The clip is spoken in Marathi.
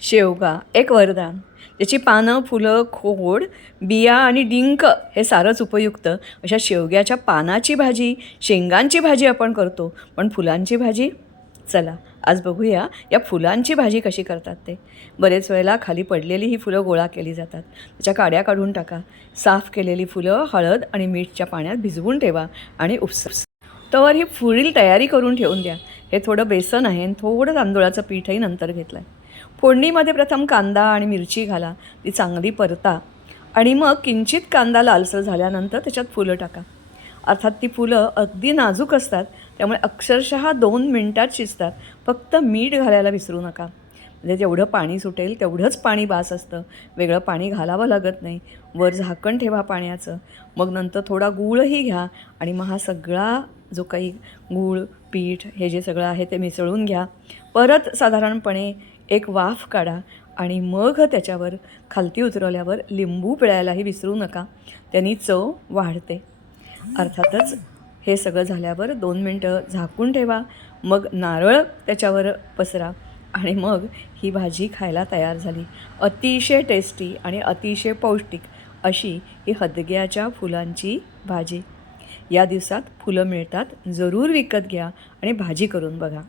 शेवगा एक वरदान. त्याची पानं, फुलं, खोड, बिया आणि डिंक हे सारंच उपयुक्त. अशा शेवग्याच्या पानाची भाजी, शेंगांची भाजी आपण करतो, पण फुलांची भाजी? चला आज बघूया या फुलांची भाजी कशी करतात ते. बरेच वेळेला खाली पडलेली ही फुलं गोळा केली जातात. त्याच्या काड्या काढून टाका. साफ केलेली फुलं हळद आणि मीठच्या पाण्यात भिजवून ठेवा आणि उपसा. तर ही पुढील तयारी करून ठेवून द्या. हे थोडं बेसन आहे आणि थोडं तांदूळाचं पीठही नंतर घेतलं आहे. फोडणीमध्ये प्रथम कांदा आणि मिरची घाला, ती चांगली परता आणि मग किंचित कांदा लालसर झाल्यानंतर त्याच्यात फुलं टाका. अर्थात ती फुलं अगदी नाजूक असतात, त्यामुळे अक्षरशः 2 मिनटात शिजतात. फक्त मीठ घालायला विसरू नका. म्हणजे जेवढं पाणी सुटेल तेवढंच पाणी बास असतं, वेगळं पाणी घालावं लागत नाही. वर झाकण ठेवा पाण्याचं. मग नंतर थोडा गूळही घ्या आणि मग हा सगळा जो काही गूळ, पीठ हे जे सगळं आहे ते मिसळून घ्या. परत साधारणपणे एक वाफ काढा आणि मग त्याच्यावर खालती उतरवल्यावर लिंबू पिळायलाही विसरू नका. त्यांनी चव वाढते. अर्थातच हे सगळं झाल्यावर 2 मिनटं झाकून ठेवा. मग नारळ त्याच्यावर पसरा आणि मग ही भाजी खायला तयार झाली. अतिशय टेस्टी आणि अतिशय पौष्टिक अशी ही हदग्याच्या फुलांची भाजी. या दिवसात फुलं मिळतात, जरूर विकत घ्या आणि भाजी करून बघा.